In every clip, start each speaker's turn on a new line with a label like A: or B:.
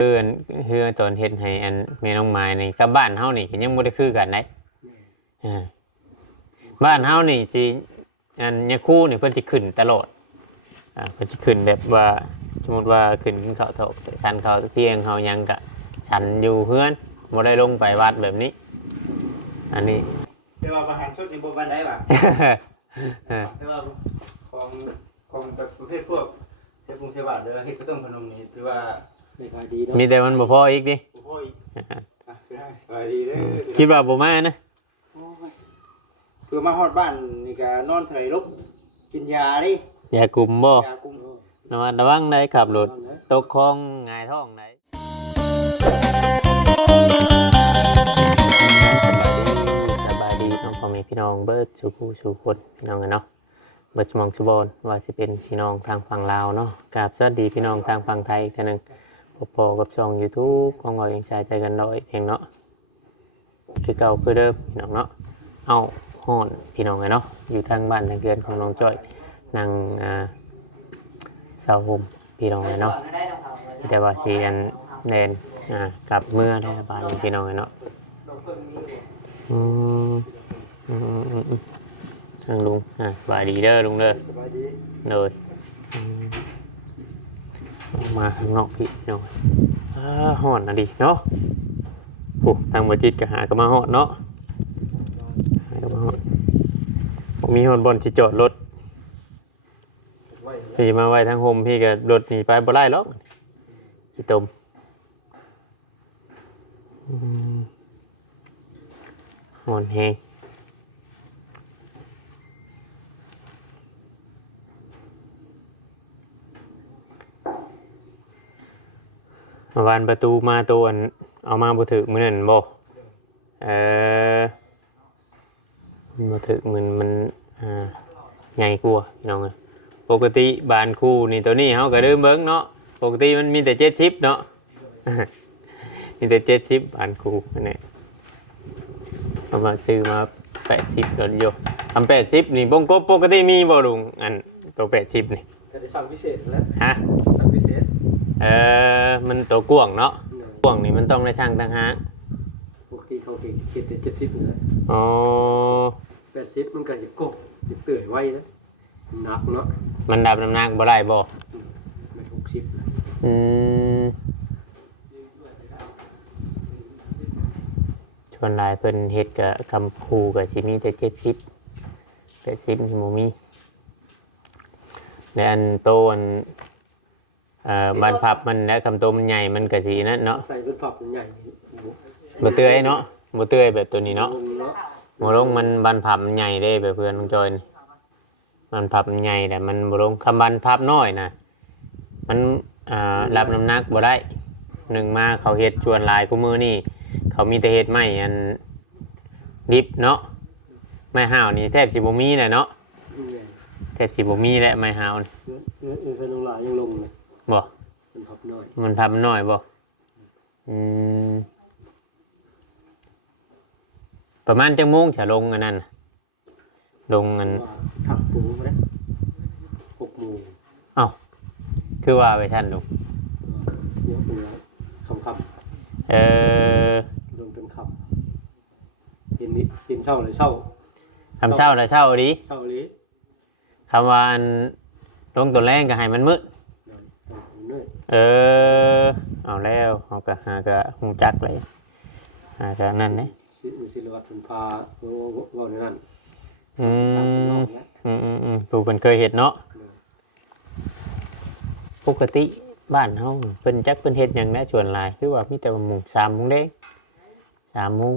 A: เฮือนเฮือนตอนเฮ็ดให้อันแม่น้องไม้นี่กับบ้านเฮานี่ก็ยังบ่ได้คือกันได้อ่าบ้านเฮานี่สิอันยาคูนี่เพิ่นสิขึ้นตลอดอ่าเพิ่นสิขึ้นแบบว่าสมมุติว่าขึ้นกินข้าวเถาชันข้าวเที่ยงเฮายังก็ฉันอยู่เฮือนบ่ได้ลงไปวัดแบบนี้ อันนี้
B: แต่ว่าอาหารสดนี่บ่ปานใดว่ะแต่ว่าของของแบบประเภทพวกเสพงเสบาทหรือเฮ็ดข้าวต้มขนมนี่ถือว่า
C: ไม่ขายดีเนาะ
A: มีแต่มันบ่พออีกดิ
B: โอ้โหอีกอะสวัสดีเด้อ
A: คิดว่าบ่มานะ
B: โอ้ยเพื่อมาฮอดบ้านนี่ก็นอนไถลบกินยาดิ
A: อย่ากลุ่มบ่
B: ยากุม
A: ระมัดระวังได้ขับรถตกคลองหงายท้องไหนสบายดีน้องพ่อแม่พี่น้องเบิร์ดสู่ผู้สู่คนพี่น้องกันเนาะเบิร์ดสมองชุบอนว่าสิเป็นพี่น้องทางฝั่งลาวเนาะกราบสวัสดีพี่น้องทางฝั่งไทยอีกทีหนึง พบพอกับช่อง YouTube ของเรายังชายใจกันร้อยเพียงเนาะคือเก่าคือเดิมพี่น้องเนาะเอาห่อนพี่น้องกันเนาะอยู่ทางบ้านทางเรือนของน้องจ้อยนั่งอ่าเสาห่มพี่น้องเลยเนาะแต่ว่าสีอันแดนอ่ากลับเมื่อได้บานพี่น้องเลยเนาะอืมอืมอืมอืมทางลุงอ่าสบายดีเด้อลุงเด้อ
C: สบายดี
A: เลยอื มาข้างนอกพี่น้องอ่าห่อนนะดิเนาะโอ้ทางบัจิตก็หาก็มาห่อนเนาะหาก็มาห่อนผมมีห่อนบนที่จอดรถพี่มาไว้ทั้งโฮมพี่ก็รถหนีไปบ่ได้หรอกขี้ตมอืมหอนแหง เมื่อวานประตูมาตัวอันเอามาบ่ถึกมื้อนั้นบ่เออมันบ่ถึกมันมันอ่าใหญ่กว่าพี่น้องเอ้ยปกติบานคู่นี่ตัวนี้เขาก็เดิมเบิ้งเนาะปกติมันมีแต่เจ็ดชิปเนาะมีแต่เจ็ดชิปบานคู่นั่นแหละเอามาซื้อมาแปดชิปรถโยทำแปดชิปนี่บงกบปกติมีบ่ลุงอันตัวแปดชิปนี่
C: ก็ได้สั่งพิเศษแล้ว
A: ฮะ
C: สั่งพิเศษ
A: เออมันตัวกวางเนาะกวางนี่มันต้องได้ช่างต่างหาก
C: ปกติเขาเก่งเก็บแต่เจ็ดสิบนะ
A: อ๋อ
C: แปดสิบมันก็จะกบจะเตื่อยไว้นะหนักเนาะ
A: มันดับน้ำหนักบ่ได้บ่
C: ไม่หกสิบนะ
A: อืมชวนหลายเพิ่นเฮ็ดกับคำคูกับสิมีแต่เจ็ดสิบแปดสิบที่โมมีในอันโตอันเอ่อบานพับมันและคำโตมันใหญ่มันก็สีนั่นเนาะ
C: ใส่เป็นผักใหญ่
A: บ่เตื้อยเนาะบ่เตื้อยแบบตัวนี้เนาะ
C: เนาะ
A: บ่ลงมันบานพับมันใหญ่เด้แบบเพื่อนน้องจอยนี่บานพับมันใหญ่แต่มันบ่ลงคำบานพับน้อยนะมันอ่ารับน้ำหนักบ่ได้หนึ่งมาเขาเฮ็ดชวนหลายกูมือนี่ เขามีแต่เฮ็ดไม้อันดิบเนาะไม้ห่าวนี่แทบสิบ่มีแหละเนาะ
C: ใหญ่
A: แทบสิบ่มีแหละไม้ห่าวนี่
C: เนื้อเนื้อเนื้อขนมลายยังลงเลย
A: บ่
C: เป็นผักน้อย
A: มันพับน้อยบ่อืมประมาณจังโมงจะลงอันนั้นน่ะลงอัน
C: ว่าถักปูนะหกโมง
A: เอ้าคือว่าไปท่านลูก
C: เดี๋ยวเป็นคำค
A: เออำ
C: ลงเป็นคำเห็นนิเห็นเศร้าเลยเศร้า
A: คำเช้าน่ะเช้าดี
C: เศร้าเลย
A: คำว่าอันลงตัวแรงก็ให้มันมืด
C: เนื้อ
A: เออ เอาแล้วเอาก็หาก็หูจักเลยหาก็นั่นเนี่ย
C: ศิศิลวัตเป็นพาว่าในนั้น
A: อื
C: ตามเป็นน
A: ม
C: อกนะ
A: อืมอืมอืมปูเป็นเคยเห็ดเนาะปกติบ้านเฮาเป็นจักเป็นเห็ดอย่างนี้ชวนหลายคือว่ามีแต่ว่าหมุงสามโมงเด้สามโมง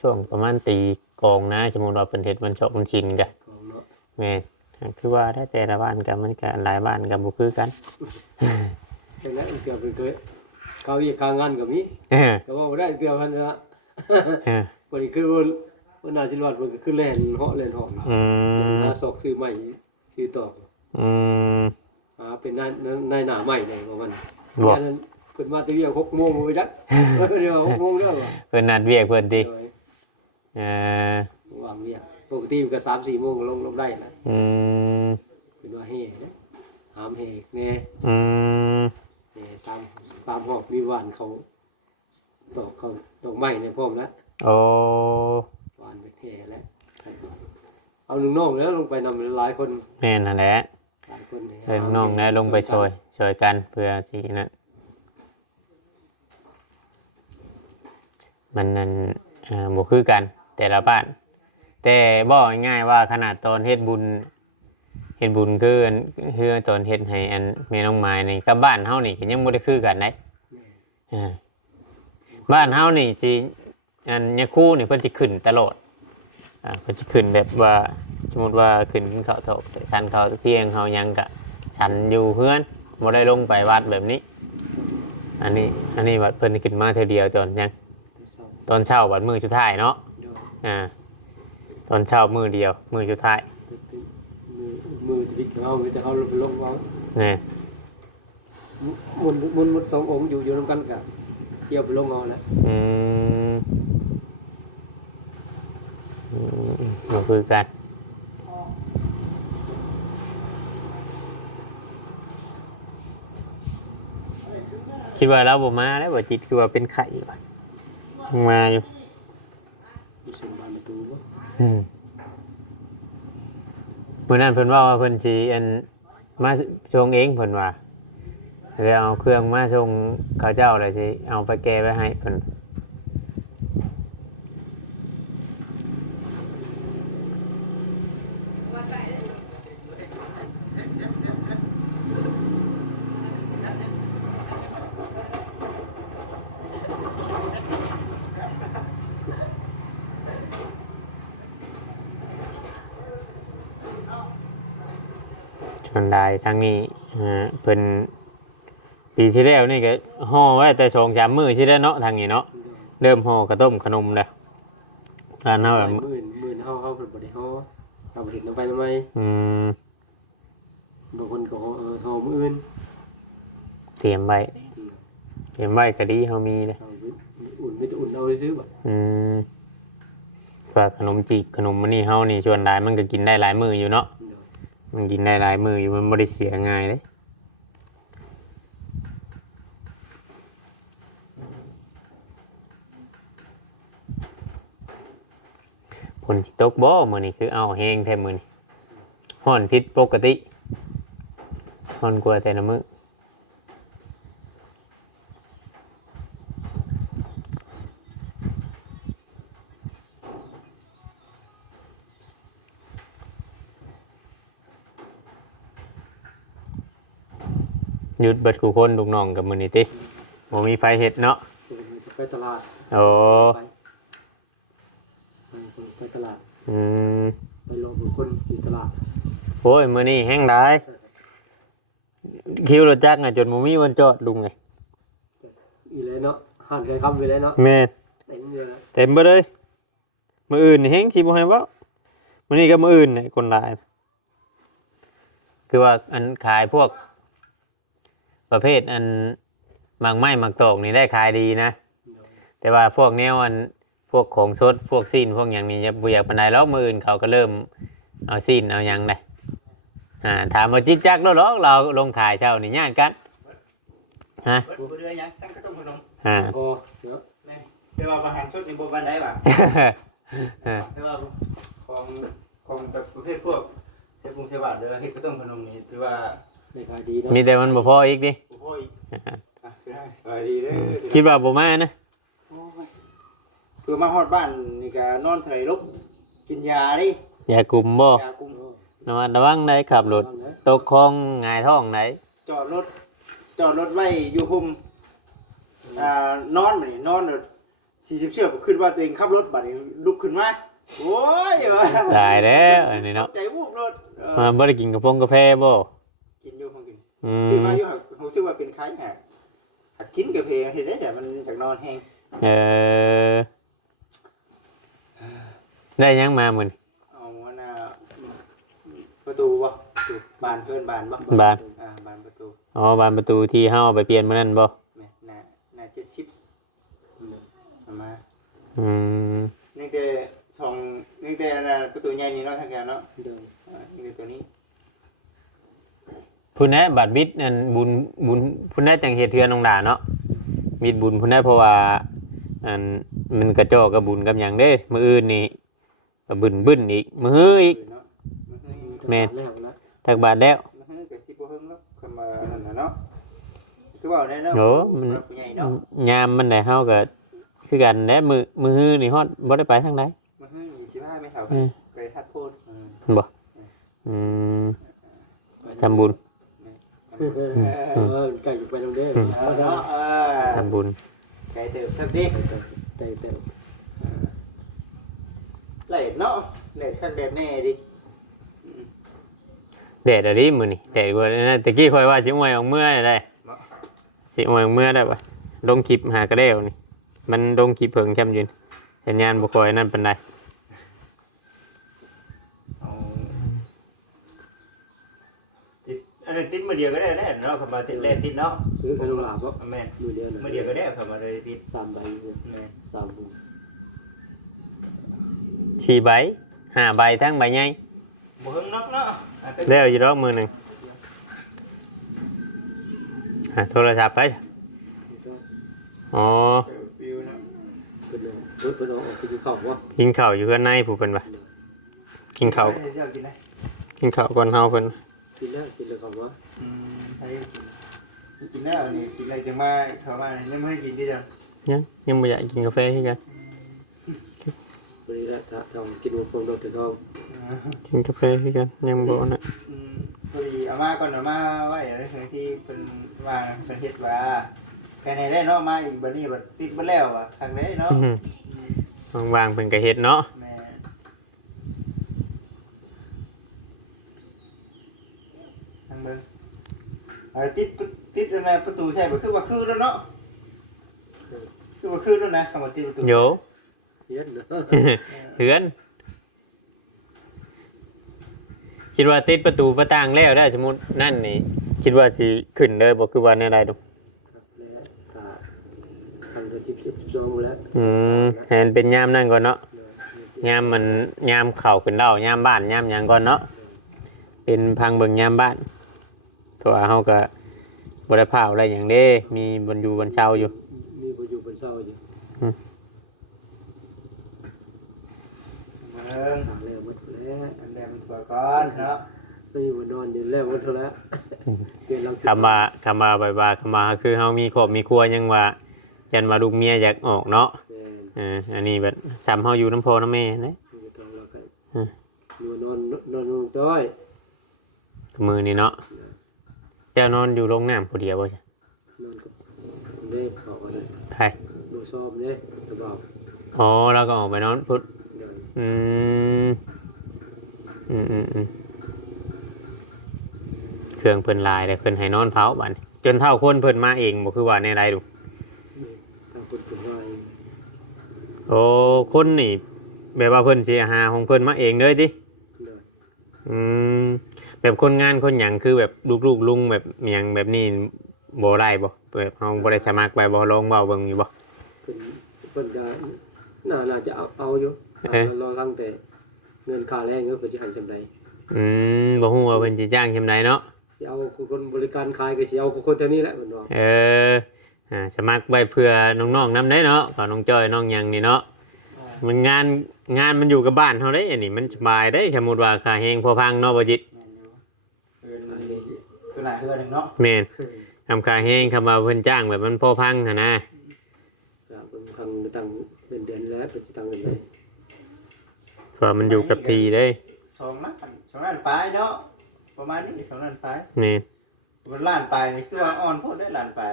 A: ช่วงประมาณตีกองนะสมมติว่าเป็นเห็ดมันชอบมันชินกัน
C: ของเนาะ
A: แม่นคือว่าถ้าแต่ละบ้านกันมันก็หลายบ้านกันบุคือกัน
C: ฉะนั้น เกือบเป็นเขาอีกการงานกับมี
A: เออ
C: ก็ว่าบ่ได้เกือบพันละ
A: เออ
C: วันนี้คือวันวันนาศิลวัตมันก็คือแล่นเหาะแล่นหอม
A: อืม
C: หาศอกซื้อใหม่ซื้อต่อ
A: อืม
C: หาเป็นนายนายหน้าใหม่ในประมาณ
A: บอก
C: แค่นั้นเพิ่นมาแตะเวียง6โมงบ่จักเดี๋ยว6โมงเด้อว่ะ
A: เพิ่นนัดเวียกเพิ่นดิ
C: โดย
A: เออ
C: วางเวียงปกติมันก็3-4โมงก็ลงลงได้นะ
A: อืม
C: เป็นว่าเฮ่นะหามเฮ่แน่
A: อืม
C: เฮ่สามสามหอบมีหวานเขาดอกเขาดอกไม้ในพร้อมแล้ว
A: โอ้
C: หวานเป็นแห่แล้วเอาลุงน้องแล้วลงไปนำหลายคน
A: แม่นนั่นแหละ
C: หลายคนย
A: เดินน้องได้ลงไปช่วยช่วยกันเพื่อที่นั่นมันนั่นเอ่อบ่คือกันแต่ละบ้าน แต่บอกง่ายๆว่าขนาดตอนเฮ็ดบุญ เฮ็ดบุญคืออันคือตอนเฮ็ดให้อันแม่น้องไม้นี่กับบ้านเฮานี่ก็ยังบ่ได้คือกันได้อ่าบ้านเฮานี่สิอันยาคูนี่เพิ่นสิขึ้นตลอดอ่าเพิ่นสิขึ้นแบบว่าสมมุติว่าขึ้นกินข้าวเถาชันข้าวเที่ยงเฮายังก็ฉันอยู่เฮือนบ่ได้ลงไปวัดแบบนี้ อันนี้อันนี้วัดเพิ่นขึ้นมาเทื่อเดียวตอนยังตอนเช้าวัดมื้อสุดท้ายเนาะ
C: เดี๋ยว
A: อ่าตอนเช้ามือเดียวมือสุดท้าย
C: มือมือจะดิกเอาแต่เขาลงลงวาง
A: นี่
C: มุนมุนมุนสององค์อยู่อยู่ร่วมกันกับเกี่ยวไปลงเอาแล้ว
A: อืมอืมก็คือกันคิดว่าเราบ่มาแล้วบ่จิตคือว่าเป็นไข่ว่ะมาอยู่
C: มีสมบัติประตูบ่
A: อืม มื่อนั้นเพิ่นว่าว่าเพิ่นสิอันมาชงเองเพิ่นว่าแล้วเอาเครื่องมาชงเขาเจ้าเลยสิเอาไปแก้ไว้ให้เพิ่น ชนได้ทางนี้อ่าเพิ่นปีที่แล้วนี่ก็ห่อไว้แต่สองสามมื้อใช่ได้เนาะทางนี้เนาะเริ่มห่อกระต้มขนมแล้วร้าน
C: เฮา
A: เฮาแบบ
C: หมื่นหมื่นเฮาเฮาเพิ่นบ่ได้เฮาเอาไปเห็นเอาไปทำไม
A: อืม
C: บางคนก็เออเฮามื้ออื่น
A: เตรียมไว้เตรียมไว้ก็ดีเฮามีเลย
C: เฮาอุ่นไม่ได้อุ่นเอาซื้อบ่
A: อืมว่าขนมจีบขนมมันนี่เฮานี่ชวนได้มันก็กินได้หลายมื้ออยู่เนาะ มันกินได้หลายมืออยู่มันบ่ได้เสียง่ายเลยผลที่ตกบ่มือนี่คือเอาแห้งแท้มื้อนี้ฮ้อนพิษปกติฮ้อนกลัวแต่ละมือ หยุดเบิดกูคนลูกน้องกับมือนี่ติบ่มีไฟเห็ดเนาะ
C: ไปตลาด
A: โอ้
C: ไปไปตลาด
A: อืม
C: ไปลงบุคคลอยู่ตลาด
A: โอ้ยมือนี่แห้งได้คิวรถจักรน่ะจนบ่มีวันจอดลุงไง
C: อีเลยเนาะหันไกลคำไปเลยเนาะ
A: แม่น
C: เต็มเลยนะ
A: เต็มเบ่เลยมืออื่นนี่แห้งสิบ่ให้เว้ามื้อนี้ก็มื้ออื่นนี่คนหลายคือว่าอันขายพวก ประเภทอันหมากไม้หมากตอกนี่ได้ขายดีนะ แต่ว่าพวกแนวอันพวกของสดพวกซีนพวกอย่างนี้จะบุอยากปานใดแล้วมืออื่นเขาก็เริ่มเอาซีนเอาหยังได้อ่าถามว่าจิกจักแล้วหรอกเราลงขายเช้านี่ญาติกันฮะ
B: เบิดบ่เดือยหยังตั้งกระต้มขนม
A: อ่า
C: พอเนาะ
B: แม่นแต่ว่าบางหันสดนี่บ่ปานใดว่ะ
A: อ่า
B: แต่ว่าของของแบบประเภทพวกเซฟุงเซบาทหรือเฮ็ดกระต้มขนมนี่ถือว่า
C: ในขายดีเนาะ
A: มีแต่มันบ่พออีกดิ
B: โอ้โหอีกอะคือได้สบายดีเด้อ
A: คิดว่าบ่มานะ
B: โอ้ยคือมาฮอดบ้านนี่ก็นอนเถยลุกกินยาดิ
A: อย่ากลุ่มบ่
B: ยากุม
A: ระมัดระวังได้ขับรถตกคลองหงายท้องไหน
B: จอดรถ จอดรถไว้อยู่คุมอ่านอนบัดนี้นอนเด้อ40เชือกขึ้นว่าตัวเองขับรถบัดนี้ลุกขึ้นมาโอ้ยว่า
A: ตายแล้วอันนี้เนาะ
B: ใจวูบรถเออ
A: มาบ่ได้กินกาแฟกาแฟบ่
B: กินอยู่ข องกิน
A: อื
B: ชื่อ
A: ม
B: มาอยู่ผมชื่อว่าเป็นคล้ายแหกหักกินกับเพลงเห็นได้แต่มันจากนอนแห้ง
A: เออได้หยังมามื้อนี้
B: เอาว่าน่ะประตูบ่ประตูบานเกินบานบ่
A: บาน
B: อ่าบานประตู
A: อ๋อบานประตูที่เฮาเอาไปเปลี่ยนมื้อนั้นบ่
B: แม่น่ะน่ะเจ็ดสิบเอามา
A: อืม
B: นี่แต่สองนี่แต่น่ะประตูใหญ่นี่เนาะทางแกเนาะ
C: เดิน
B: อ่านี่แต่ตัวนี้
A: พุ่นแน่บัดมิดนั่นบุญบุญพุ่นแน่จังเฮ็ดเทือนน้องดาเนาะมิดบุญพุ่นแน่เพราะว่าอันมันกระจอกกับบุญกับหยังเด้ มื้ออื่นนี่ก็บึ้นบึ้นอีกมื้อฮื้ออีก
B: เนาะ
A: แม่น
C: แล้วนะ
A: ตักบาทแล้ว
B: มื้อก็สิบ่เฮิงแล้วคนมานั่นน่ะเนาะคือว่าได้เนาะ
A: โอ้มัน
B: ผู้ใหญ่เนาะ
A: ยามมันได้เฮาก็คือกันแหละมื้อมื้อฮื้อนี่ฮอดบ่ได้ไปทางใด
B: มื้อฮื้อมีสิพาไม่เท่า
A: อืม
B: ไปทัดโพดอืม
A: บ่อืมทำบุญ
C: เออใกล้จะไปโรงเรียน
B: เอาเนาะเออ
A: ทำบุญ
B: ไกลเติบสักดิ
C: แต่แต่
B: ไหลเนาะไหลขั้นแบบแน่ดิ
A: แดดอะดิมื้อนี่แดดกว่านั้นตะกี้คอยว่าสิอวยออกเมื่อได้สิอวยออกเมื่อได้ปะลงคลิปหากระเด้วนี่มันลงคลิปเพิ่งจำยืนสัญญาณบ่ค่อยนั่นเปานใด
B: ติดอันนี้ติดมาเดียวก็ได้แน่เนาะคำว่าติดเล่นติดเนาะ
C: ซื้อขนมหลาบก็
B: แม่น
C: มือเดียวนะ
B: มาเดียวก็ได้คำว่าเลยติด
C: สามใบเนี่ย
B: แม่น
C: สามบุญ
A: สี่ใบห้าใบทั้งใบใหญ่
B: บ่เฮิงนอกเนาะอะเป็น
A: แล้วอยู่รอบมือหนึ่งหาโทรศัพท์ไป
C: ก็
A: อ๋อ
B: ฟิวเนาะ
C: เป็นเลยเพิ่นเพิ่นเอาออกไปกินข้าววะ
A: กินข้าวอยู่เพื่อนในผู้เพิ่นปะกินข้าว
B: เดี๋ยวกินได้
A: กินข้าวก่อนเฮาเพิ่น
C: กินแล้วกินแล้วข้าววะ
B: อืมให้กินกินแล้วนี่กินอะไรจังมาเข้ามานี่ยังไม่ให้กินดิจัง
A: ยังยังบ่อยากกินกาแฟคือกัน
C: วันนี้ละถ้าทองกินหมูพวงดอกแต่ทอง
B: อ่า
A: กินกาแฟคือกันยังบ่นะ
B: อืมพอดีเอามาก่อนเอามาไว้ในสิ่งที่เป็นว่าเป็นเฮ็ดว่าแค่ไหนได้เนาะมาอีกบัดนี้บัดติดบ่แล้วอะทางไหนเนาะ
A: อื้อหือวางๆเพิ่นก็เฮ็ดเนาะ
B: แม่ทาง เบิ่งเอาติดติดในประตูใช่บ่คือว่าคือแล้วเนาะคือว่าคือแล้วนะคำว่าติดประตู
A: โย
C: เย็นเนาะ
A: เฮือน คิดว่าติดประตูประต่างแล้วได้สมมุตินั่นนี่คิดว่าสิขึ้นเลยบ่คือว่าแนวใดดอก
C: ครับแล้วก็ทำตัวจิบจิบจองแล้ว
A: อืมให้มันเป็นยามนั่นก่อนเนาะยามมันยามเข่าขึ้นเล่ายามบ้านยามหยังก่อนเนาะเป็นพังเบิ่งยามบ้าน ตัวาเฮาก็บ่ได้พาวอะไรอย่างเด้ มีบนอยู่บนเช่าอยู่
C: มีบ่อยู่บนเสาอยู่
B: เบิ่ง
C: หาแล้วหมดแล้ว
B: อันแรกมันตัวก่อนเนาะ
C: ไม่มีวันนอนอยู่แล้วหมดแล้วเปลี่ยนหลัง
A: คำว่าคำว่าบายบายคำว่าคือเฮามีครอบมีครัวยังว่ายันว่าลูกเมียอยากออกเนาะ
C: แม่น
A: เอออันนี้แบบซ้ำเฮาอยู่น้ำพ่อน้ำแม่เด้
C: มีกระทองแล้วก็
A: อืม
C: อยู่นอนนอนนอนต้อย
A: มือนี่เนาะ แต่นอนอยู่โรงน้ำผู้เดียวบ่ใช่
C: นอนกับเล่เขาอะไร
A: ใช่
C: ดูซ้อมเนี่ยกระบอก
A: อ๋อแล้วก็ออกไปนอนพุทธ
C: เดิน
A: อืมอืมอืมอืมเครื่องเพิ่นลายแต่เพิ่นให้นอนเผาบัดนี้จนเท่าคนเพิ่นมาเองบ่คือว่าในไรดู
C: ทางคนเป็นว่าเอง
A: โอ้คนนี่แบบว่าเพิ่นสิหาของเพิ่นมาเองเลยดิ
C: เดิน
A: อืม แบบคนงานคนหยังคือแบบลูกๆลุงแบบหยังแบบนี้บ่ได้บ่แบบเฮาบ่ได้สมัครไปบ่ลองเว้าเบิ่งอยู่บ่
C: เป็นเป็นจะน่าน่าจะเอาเอาอยู่
A: เอ๊ะ
C: รอตั้งแต่เงินค่าแรงก็เป็นจะหันจำไร
A: อืมบ่ฮู้ว่าเพิ่นสิจ้างจำไดเนาะ
C: สิเอาคนบริการขายก็สิเอาคนเท่านี้แหละมันบอก
A: เอออ่าสมัครไว้เพื่อน้องๆนำได้เนาะก็น้องจ้อยน้องหยังนี่เนาะมันงานงานมันอยู่กับบ้านเฮาได้อันนี้มันสบายได้สมมุติว่าค่าแฮงพอพังเนาะบ่จิต
B: แม่นอยู่เอิ้นตัว หน้าเฮือหนึงเนาะ
A: แม่นคำค่าแฮงคำว่าเพิ่นจ้างแบบมันพอพังหั่นนะ
C: ก็เป็นทางตั้งเป็นเดือนแล้วเป็นจะตั้งกันเลย
A: เพราะมันอยู่กับทีเด้
B: สองล้านสองล้านปลายเนาะประมาณนี้สองล้านปลาย
A: นี่
B: บนล้านปลายนี่คือว่าอ่อนโพดได้ล้านปลาย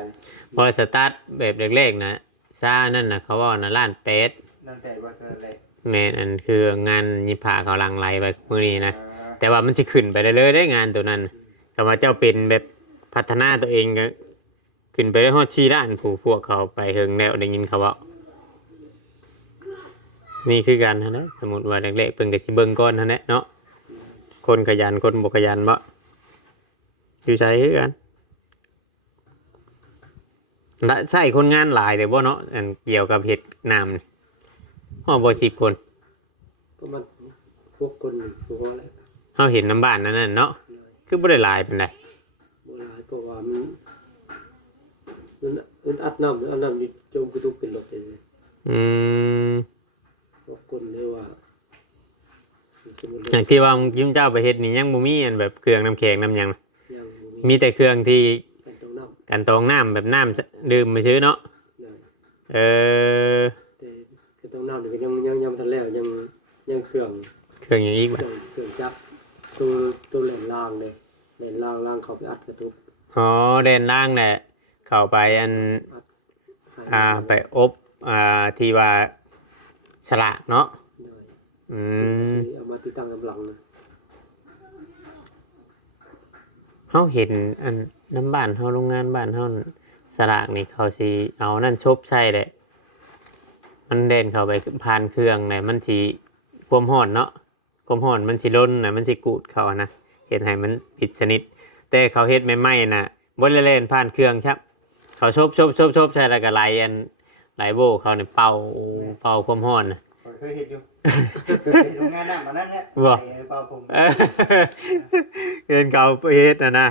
A: พอสตาร์ทแบบแรกๆนะซ่านั่นน่ะเขาว่านะล้านเป็ด
B: ล้านแปดว่าจะแรก
A: แม่นอันคืองานยิพาเขาลังไหลไปมื้อนี้นะ
B: อ่า
A: แต่ว่ามันสิขึ้นไปเรื่อยๆได้งานตัวนั้น คำว่าเจ้าเป็นแบบพัฒนาตัวเองก็ขึ้นไปได้ฮอดชีด้านผู้พวกเขาไปเฮิงแล้วได้ยินเขาเว่านี่คือกันนะนะ สมมติว่าแรกๆเพิ่นก็สิเบิ่งก่อนนั่นแหละเนาะคนขยันคนบ่ขยันบ่อยู่ใช้คือกันและใช่คนงานหลายแต่บ่เนาะอันเกี่ยวกับเฮ็ดน้ำนี่ฮอดบ่10คน
C: ประมาณพวกคนพวกอะไร
A: เฮาเห็นน้ำบ้านนั่นน่ะเนาะ คือบ่ได้หลายปานใด
C: เพราะว่ามันมันมันอัดน้ำอัดน้ำนี่จมกระตุกเป็นรถเลย
A: อืม
C: เพราะคนเลยว่าสมมุติ
A: อย่างที่ว่ายิ้มเจ้าไปเฮ็ดนี่ยังบ่มีอันแบบเครื่องน้ำแข็งน้ำหยังนะ
C: ยังบ่
A: มีแต่เครื่องที่
C: การตรงน้ำ
A: กันตองน้ำแบบน้ำดื่มไปซื้อเนาะ
C: ได้
A: เออ
C: แต่การตรงน้ำนี่ก็ยังยังยังบ่ทันแล้วยังยังเครื่อง
A: เครื่องอย่างอีก
C: เค
A: บ่
C: รื่องเครื่องจักรตัวตัวแหลนล่างเลย แหลนล่างล่างเขาไปอัดกระตุก
A: อ๋อเด่นล่างแหละเข้าไปอันอ่าไปอบอ่าที่ว่าสลากเนาะ
C: ได้
A: อืม
C: เอามาติดตั้งกำลังนะ
A: เฮาเห็นอันน้ำบ้านเฮาโรงงานบ้านเฮานั่นสลากนี่เขาสิเอานั่นชบใช่แหละมันเด่นเข้าไปผ่านเครื่องน่ะมันสิความร้อนเนาะความร้อนมันสิล้นน่ะมันสิกูดเขาอะนะ เห็นให้มันผิดสนิทแต่เขาเฮ็ดใหม่ๆน่ะบ่ได้เล่นผ่านเครื่องครับ เขาชบชบชบชบใช่แล้วก็ไหลอันไหลโบเขาเนี่ยเป่าเป่าความร้อนน่ะ
B: ข้อยเคยเห็นอยู่เห็นโรงงานน้ำมันนั่นแหละ
A: บ่
B: ไอ้เปล่าผม
A: เออเห็นเขาเฮ็ดนะนะ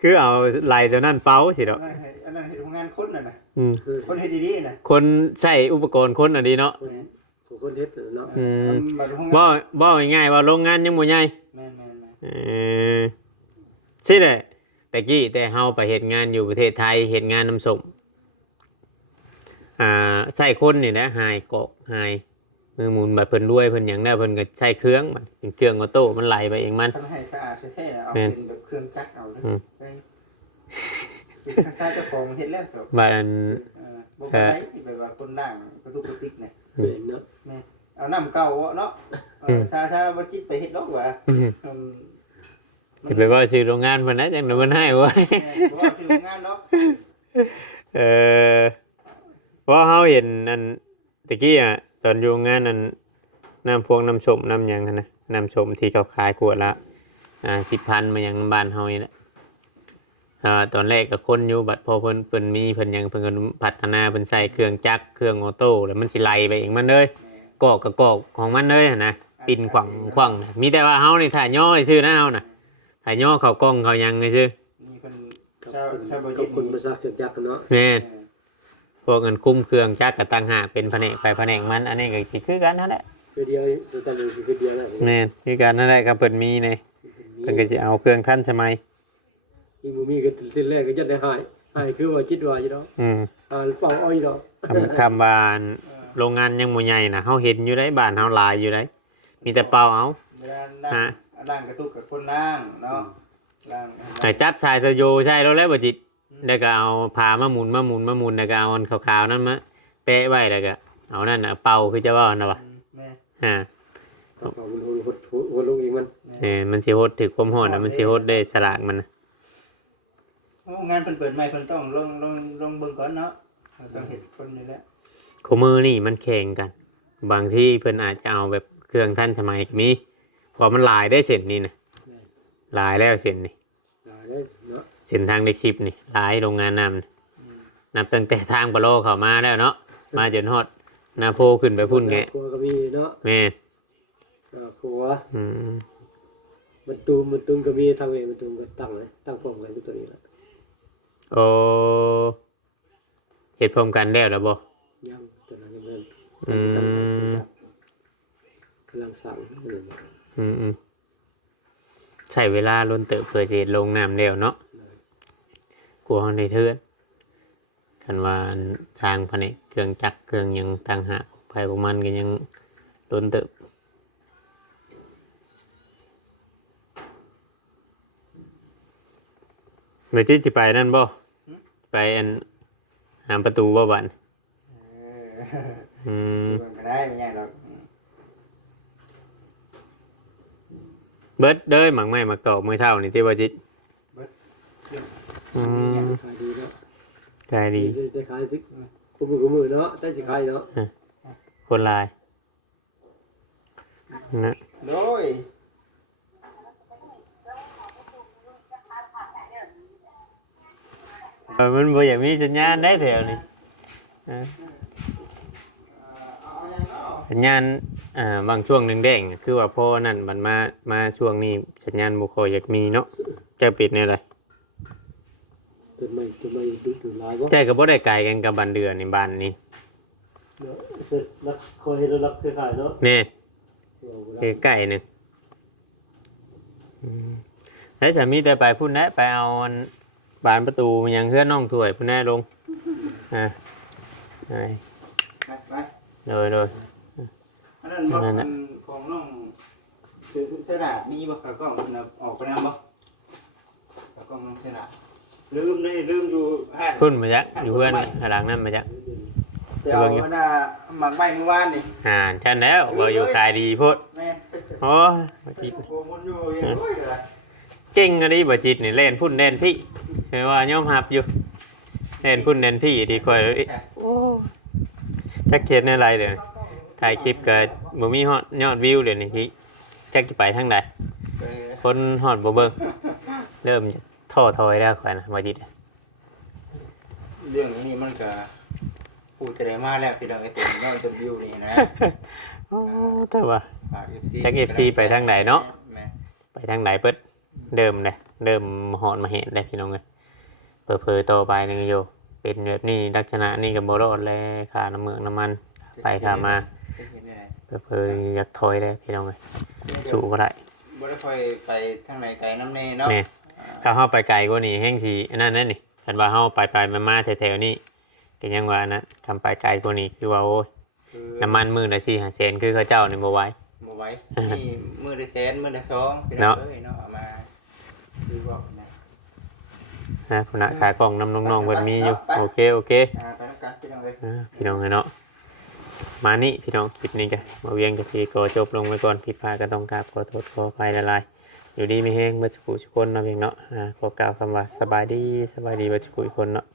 A: คือเอาไหลตัวนั้นเป่าสิเนาะ
B: อันนั้นเห็นอันนั้นเห็นโรงงานคนน่ะนะ
A: อืม
C: คือ
B: คนเฮ็ดดีๆน่ะ
A: คนใช้อุปกรณ์คนอันนี้เนาะ
C: คนของคนเฮ็ดน่ะเนาะ
A: อืม
B: นมาโรงงาน
A: บ่บ่ง่ายๆว่าโรงงานยังบ่ใหญ่
B: แม่นแม่นแม่น
A: เออสิแหละแต่กี้แต่เฮาไปเฮ็ดงานอยู่ประเทศไทยเฮ็ดงานน้ำส้มอ่าใช้คนนี่แหละหายกอกหายมือหมุนบัดเพิ่นรวยเพิ่นหยังได้เพิ่นก็ใช้เครื่องมันเป็นเครื่องออโต้มันไหลไปเองมัน
B: ทำให้สะอาดแท้ๆเอา
A: แม่น
B: เป็นแบบเครื่องจักรเอาเลย
A: อืม
B: ไปเป็นข้างซ้ายเจ้าของเฮ็ดแล้วสบ
A: บัด
B: เออบ่เป็นไรที่แบบว่าคนด่างกระตุกกระติกเนี่ย
C: เห็นเนาะ
B: เอาน้ำเก่าเนาะเออซาซาบ่จิตไปเฮ็ดดอกว่า
A: อืม
B: อืม
A: สิไปว่าชื่อโรงงานเพิ่นนะจังได๋เพิ่นให้ไว้
B: แม่นบ่ว่าสิโรงงานเนาะ
A: เออเพราะเฮาเห็นนั่นตะกี้อะตอนอยู่งานนั่นน้ำพวงน้ำชมน้ำหยังหั้นนะน้ำชมที่เขาขายขวดละอ่าสิบพันมายังบ้านเฮานี่แหละอ่าตอนแรกก็คนอยู่บัดพอเพิ่นเพิ่นมีเพิ่นหยังเพิ่นก็พัฒนาเพิ่นใส่เครื่องจักรเครื่องออโต้แล้วมันสิไหลไปเองมันเลยกอกกับกอกของมันเลยหั้นนะปินขวังขวังนะมีแต่ว่าเฮานี่ถ่ายย่อซื่อนะเฮาน่ะ ถ่ายย่อเข้ากล้องเขาหยังซื่อ
B: นี่เพิ่น
C: กับ
B: ชาว
C: คน
B: ชาวบ่
C: กั
B: เย็
C: บ
B: น
C: คนมาซักเครื่องจักรกันเนาะ
A: แม่น
B: เออ
A: พวกเงินคุ้มเครื่องจักรกับต่างหากเป็นแผนกไปแผนกมัน อันนี้ก็สิคือกันนั่นแหละ
C: คือเดียวตัวตำรวจคือเดียวแหละ
A: แม่นคือกันนั่นแหละครับเพิ่นมีนี่เพิ่นก็สิเอาเครื่องทันสมัย
C: อีบ่มีก็ติดแรกก็จะได้หายหายคือว่าจิตว่าอยู่เนาะ
A: อืม
C: อ่าเป่าอ้อยเนาะ
A: คำคำว่าอันโรงงานยังบ่ใหญ่น่ะเฮาเห็นอยู่ได้บ้านเฮาหลายอยู่ได้มีแต่เป่าเอา
B: เวลานั่ง
A: ฮะ
B: นั่งกระตุกกับคนนั่งเนาะนั่ง
A: ให้จับสายตะโยใช่แล้วแล้วบ่จิตแล้วก็เอาผ้ามาหมุนมาหมุนมาหมุนแล้วก็เอาอันขาวๆนั่นมาแปะไว้แล้วก็เอานั่นน่ะเป่าคือจะว่าน่ะว่ะ
B: แม่
A: อ่า
C: เป่ามันหดหดลงอีกมัน
A: เออมันสิฮดถึกความร้อนน่ะมันสิฮดได้สลากมันน่ะ
B: โอ้งานเพิ่นเปิดใหม่เพิ่นต้องลงลงลงเบิ่งก่อนเนาะต้องเห็นคนนี่แหละ
A: คู่มือนี่มันแข่งกัน บางที่เพิ่นอาจจะเอาแบบเครื่องทันสมัยก็มีเพราะมันหลายได้เส้นนี่น่ะหลายแล้วเส้นนี่
C: หลายเลยเนาะ
A: เส้นทางเล็กชิปนี่หลายโรงงานนำนี่
B: อืม
A: นับตั้งแต่ทางปะโลเข้ามาแล้วเนาะมาจนฮอดนาโพขึ้นไปพุ่นแก
C: ครัวก็มีเนาะ
A: แม่
C: อ่าครัว
A: อืม
C: มันตูมมันตูมก็มีทางเวมันตูมก็ตั้งเลยตั้งพร้อมกันอยู่ตัวนี้แหละ
A: โอ้เฮ็ดพร้อมกันแล้วแล้วบ่
C: ยังตัวนั้นยังไม่
A: อืม
C: กำลังสั่งอืม
A: อืมอืมใช้เวลาล้นเติบเพื่อจะเฮ็ดลงน้ำแล้วเนาะกลัวเฮาในเทือนคันว่าสร้างแผนกเครื่องจักรเครื่องหยังต่างหากภายของมันก็ยังล้นเติบเมื่อที่สิไปนั่นบ่ไปอันหามประตูบ่บัด
B: เออ
A: อืม
B: เบิ่งก็ได้ไม่ยากหรอกอืม
A: เบิดเด้ยหมักไม้หมักตอกมื้อเช้านี่ที่ว่าจิตอืม
C: ขายดีเนาะ
A: กายดี
C: จะจะขายสิกูมือกูมือเนาะแต่สิขายเนาะ
A: คนลายนะ
B: โดย
A: เออมันบ่อยากมีสัญญาณได้แถวนี้อ่าสัญญาณ อ่าบางช่วงแดงๆคือว่าพอนั่นมันมามาช่วงนี้สัญญาณบ่ค่อยอยากมีเนาะจะปิดแนวใด
C: นไม่ต้นไม่ดูดูลายบ่
A: ใจก็บ่ได้ไกลกันกับบ้านเดือนนี่บ้านนี้
C: เนาะเสร็จรักคอยให้เรารักเครือข่ายเนาะ
A: แม่
C: เอา
A: ใกล้ๆหนึงอืมแล้วสามีแต่ไปพุ่นนะไปเอาอันบานประตูมันยังเฮือนน้องถ้วยพุ่นแน่ลงอ่าไป
B: ไปไป
A: โดยโดย
B: อั นนั้นบ่
A: นั่นน่ะ
B: มันของน้องคือเสยดามีบ่ขากล้องมันเอาออกไปนำบ่ขากล้องน้องเสยดาลืมเลยลืมอยู่ห้าง
A: พุ่นมาจักอยู่เพื่อนข้างหลังนั่นมาจัก
B: แต่เอาอันน่ะหมักไม้เมื่อวานนี่
A: อ่าชันแล้วว่าอยู่ขายดีโพุด
B: แม่
A: โอ้ยบ่จิต
B: โอ้มันอยู่อย่างโอ้ยเลย
A: เก่งอันนี้บ่จิตนี่เล่นพุ่นเล่นพี่เห็นว่ายอมรับอยู่เล่นพุ่นเล่นพี่ดีกว่าเลยโอ้จักเขียนในไรเดี๋ยวนี้ ถ่ายคลิปก็บ่มีฮอดยอดวิวเดี๋ยวนี้ที่จักสิไปทางใด
B: เออ
A: คนฮอดบ่เบิ่งเริ่มจะท้อถอยแล้วข่อยนะบ่จิต
B: เรื่องนี้มันก็พูดจะได้มาแล้วพี่น้องไอ้ตัวน้องจนวิวนี่นะ
A: โอ้แต่ว่า
B: ฝาก FC
A: จัก FC ไปทางไหนเนาะ
B: แม่
A: ไปทางไหนเปิดเดิมเลยเดิมหอนมาเห็นเลยพี่น้องเลยเผลอๆโตไปนึงโยเป็นแบบนี้ลักษณะนี่กับบรอดเลยขาน้ำเมืองน้ำมัน ไปขามา
B: จะ เห็นได้
A: เผลอๆอยากถอยเลยพี่น้องเลยสู้ก็ได้
B: บ่ได้ค่อยไปทางไหนไกลน้ำแน่เนาะ
A: แม่ถ้าเข้าไปไกลกว่านี้แห้งสีอันนั่นนั่นนี่คันว่าเข้าไปไปมามาแถวๆนี้ก็ยังว่านะทำไปไกลกว่านี้คือว่าโอ้ย
B: คือ
A: น้ำมันมือละสี่หาเซนคือเขาเจ้านี่บ่ไหว้
B: บ่ไหว้นี่มือได้แสนมือได้สองพี่น้อ
A: เนาะ
B: งเอ้ยเนาะเอามาคือบอกนะ
A: นะคุณะขายของน้ำน้องๆเพิ่นมีอยู่ โอเค โอเค
B: อ่าไปแล้วกันพี่น้องเอ้ย
A: อ่าพี่น้องเนาะ มานี่พี่น้องคลิปนี้กันมาเวียงกะทีก็จบลงไปก่อนผิดพลาดก็ต้องกราบขอโทษขออภัยละลายอยู่ดีไม่แห้งเมื่อสักครู่ทุกคนเนาะเพียงเนาะขอกล่าวคำว่าสบายดีสบายดีเมื่อสักครู่ทุกคนเนาะ